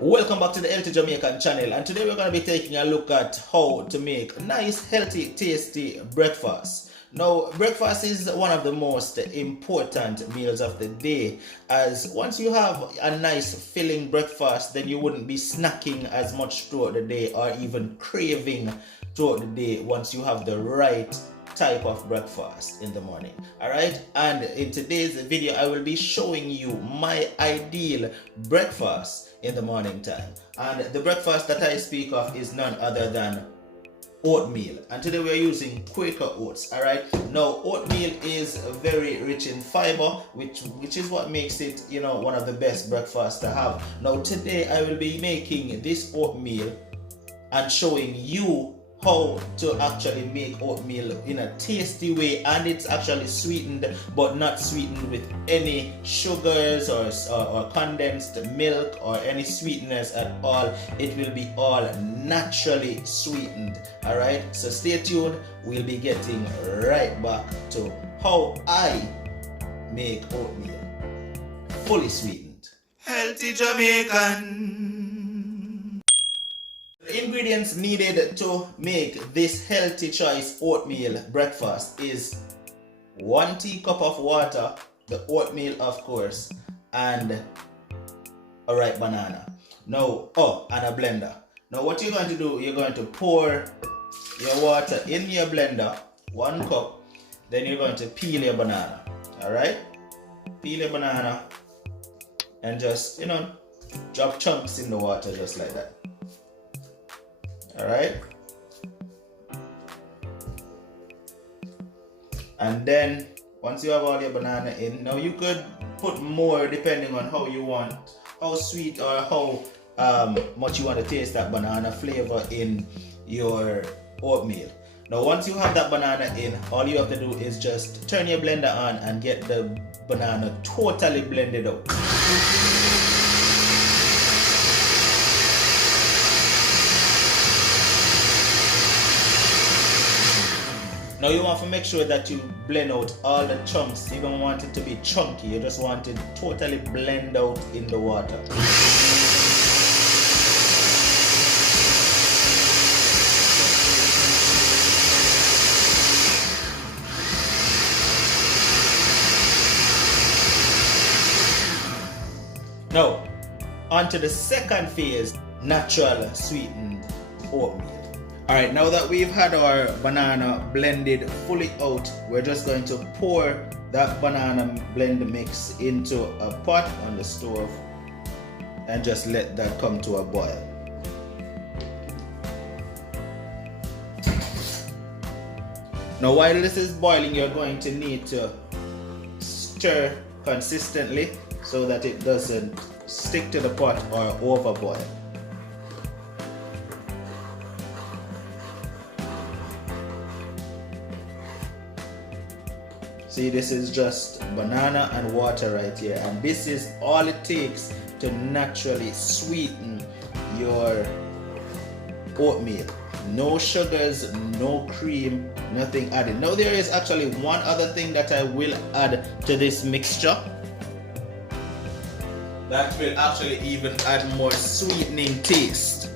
Welcome back to the Healthy Jamaican channel, and today we're going to be taking a look at how to make nice, healthy, tasty breakfast. Now, breakfast is one of the most important meals of the day, as once you have a nice filling breakfast, then you wouldn't be snacking as much throughout the day or even craving throughout the day once you have the right type of breakfast in the morning. Alright, and in today's video I will be showing you my ideal breakfast in the morning time, and the breakfast that I speak of is none other than oatmeal, and today we are using Quaker oats. Alright, now oatmeal is very rich in fiber, which is what makes it, one of the best breakfasts to have. Now today I will be making this oatmeal and showing you how to actually make oatmeal in a tasty way, and it's actually sweetened, but not sweetened with any sugars or condensed milk or any sweeteners at all. It will be all naturally sweetened. Alright, so stay tuned. We'll be getting right back to how I make oatmeal fully sweetened. Healthy Jamaican. The ingredients needed to make this healthy choice oatmeal breakfast is 1 teacup of water, the oatmeal of course, and a ripe banana. Now, and a blender. Now what you're going to do, you're going to pour your water in your blender, 1 cup, then you're going to peel your banana. Alright? Peel your banana and just, drop chunks in the water just like that. Alright, and then once you have all your banana in, now you could put more depending on how you want, how sweet or how much you want to taste that banana flavor in your oatmeal. Now once you have that banana in, all you have to do is just turn your blender on and get the banana totally blended out. Now you want to make sure that you blend out all the chunks. You don't want it to be chunky, you just want it totally blend out in the water. Now, on to the second phase, natural sweetened oatmeal. Alright, now that we've had our banana blended fully out, we're just going to pour that banana blend mix into a pot on the stove and just let that come to a boil. Now while this is boiling, you're going to need to stir consistently so that it doesn't stick to the pot or overboil. See, this is just banana and water right here, and this is all it takes to naturally sweeten your oatmeal. No sugars, no cream, nothing added. Now there is actually one other thing that I will add to this mixture that will actually even add more sweetening taste.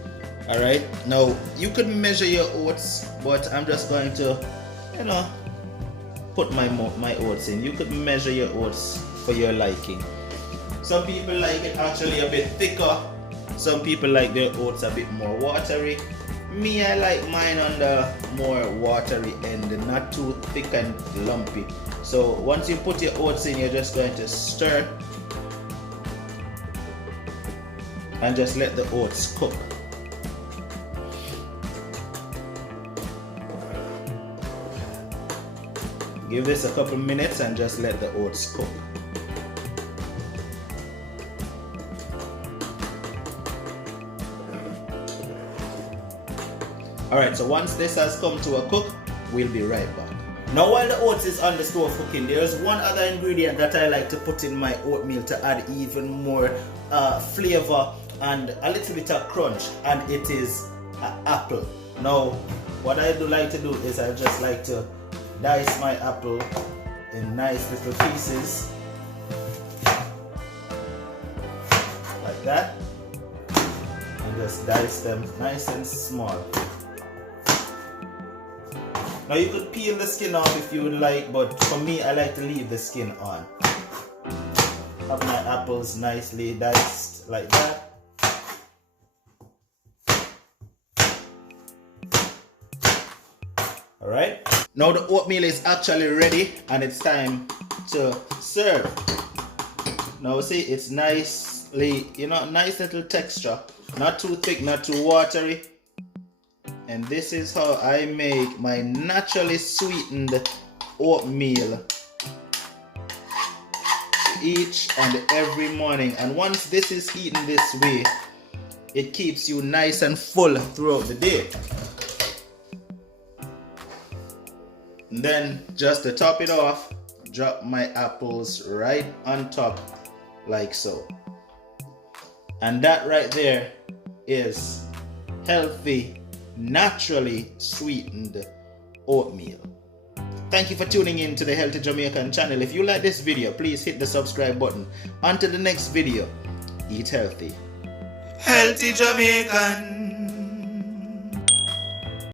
Alright, now you could measure your oats, but I'm just going to, put my oats in. You could measure your oats for your liking. Some people like it actually a bit thicker. Some people like their oats a bit more watery. Me, I like mine on the more watery end, not too thick and lumpy. So once you put your oats in, you're just going to stir and just let the oats cook. Give this a couple minutes and just let the oats cook. Alright, so once this has come to a cook, we'll be right back. Now while the oats is on the stove cooking, there's one other ingredient that I like to put in my oatmeal to add even more flavor and a little bit of crunch, and it is an apple. Now what I do like to do is I just like to dice my apple in nice little pieces like that. Just dice them nice and small. Now you could peel the skin off if you would like, but for me I like to leave the skin on. Have my apples nicely diced like that. Alright, now the oatmeal is actually ready and it's time to serve. Now see, it's nicely, nice little texture. Not too thick, not too watery. And this is how I make my naturally sweetened oatmeal each and every morning. And once this is eaten this way, it keeps you nice and full throughout the day. And then just to top it off, drop my apples right on top like so. And that right there is healthy, naturally sweetened oatmeal. Thank you for tuning in to the Healthy Jamaican channel. If you like this video, please hit the subscribe button. Until the next video, eat healthy. Healthy Jamaican.